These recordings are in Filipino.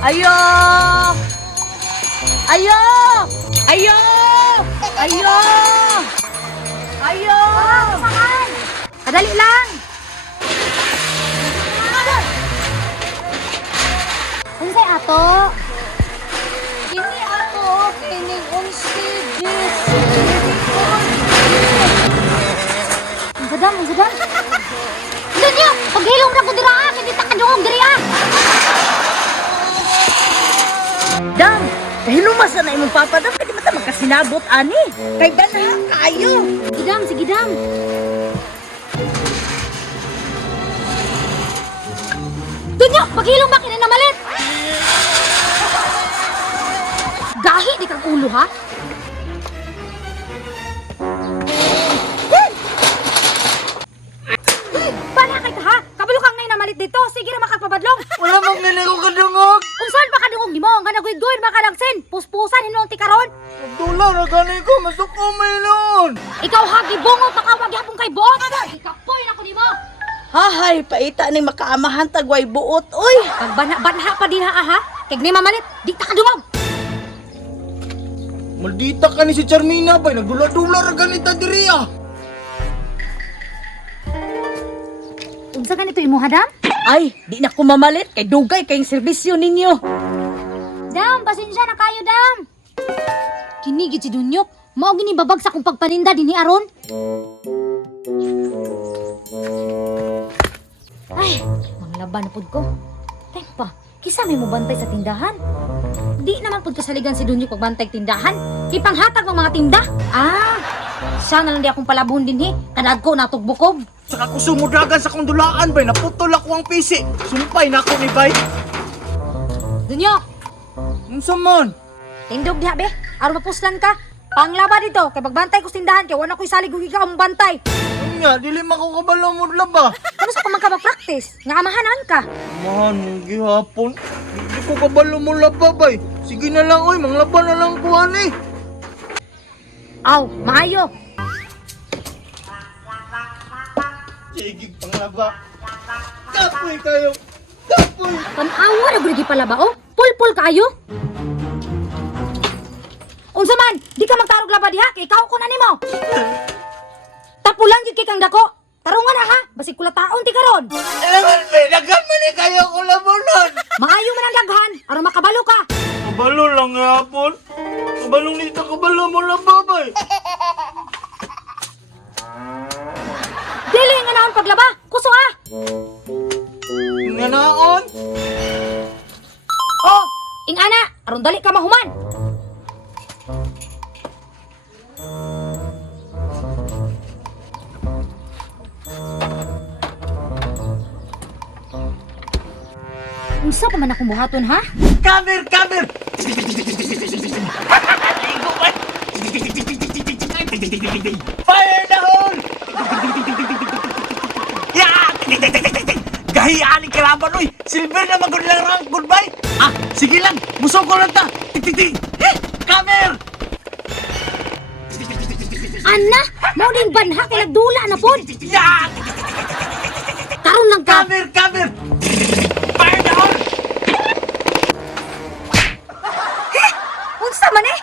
Ayo! Ayo! Ayo! Ayo! Ayo! Kadali lang. Unsay ato? Ini ako, kining unsi, Ang gadam. Dunyo, paghilom ra ko dira, hindi ta kadungog diri ah. Dam, kahilumas na imong papadam, kaya di ba ta magkasinabot, ani? Kay banha kayo. Sige dam. Dunyo, paghilom ba kinanamalit? Gahi di kang ulo ha? Bala kay ka ha? Kabalo kang nay namalit dito. Sige na makagpabadlong. Wala mang nilaro ka dungog. Unsan ba kadungog nimo? Nga nagoy-goy makalangsen. Puspusan hinong tikaron. Abdullah, nagani ko. Masuk ko may nun. Ikaw hagi bungot makawag yapon kay buot. Ikapoy na ko nimo. Hahay, paita ni makaamahan tagway buot, oy. Pag banha pa diha ha? Kay ni mamalit, di ta kadungog. Maldita ka ni si Charmina ba? Nagdula-dula ra ganita diri ah. Unsa ganito imo hadam? Ay, di na ko mamalit, kay dugay kayong serbisyo ninyo. Dam, pasensya na kayo, Dam. Kinigit si Dunyok. Mao gini babagsak kong pagpaninda dinhi aron. Ay, manglaban na pud ko. Tempa, kisa may mo bantay sa tindahan. Di naman pud kasaligan si Dunyok pagbantay tindahan. Ipanghatag ng mga tinda. Ah, siya na lang di akong palabon dinhi. Kadag ko natog bukob. Saka ko sumudagan sa kong dulaan bay. Naputol ako ang pisi. Sumpay na ako ni bay. Dunyok, Unsa man? tindog diha be. Aron mapuslan ka. Panglaba dito, kay pagbantay ko sa tindahan kay wala ko'y salig ug ikaw ang bantay. Nga, dili makakabalo mo laba. Ano sa ka man ka mag-practice? Nga amahanan ka. Man, gihapon. Di ko kabalo mo laba bay. Sige na lang oy, manglaba na lang ko ani. Aw, maayo. Sige, panglaba. Kapoy kayo. Kapoy. Tanawa na gudi pala ba oh? Pulpul kayo. Unsa man, di ka magtarog laba diha kay ikaw ko na nimo. Tapulang jud kay kang dako. Tarungan na ha, basig kula taon ti karon. Alam bay, nagkamali kayo ko labunan. Maayo man ang daghan aron makabalo ka. Kabalo lang yapon. Kabalong nito kabalo mo laba bay. Dili nga naon paglaba. Kuso ha. Nga naon. Oh, ingana, aron dali ka mahuman. Unsa pa man akong buhaton ha? Cover, cover. Fire the hole. Yeah! Gahiaan ni kalaban, oy! Silver na magod lang rank, goodbye! Ah, sige lang! Busog ko lang ta! Cover! Ana, mao ding banha kay nagdula na pod. Yeah! Karon lang ka. Cover, cover! Fire the hole! Unsa man eh?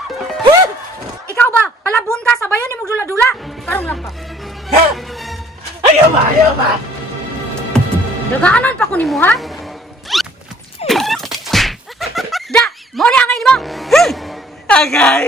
Ikaw ba? Palabon ka sabayon ni dula-dula. Karon lang ka. Ayaw ba, ayaw ba? Dagaanan pa ko nimo ha? Da, mo ni angay nimo. Agay!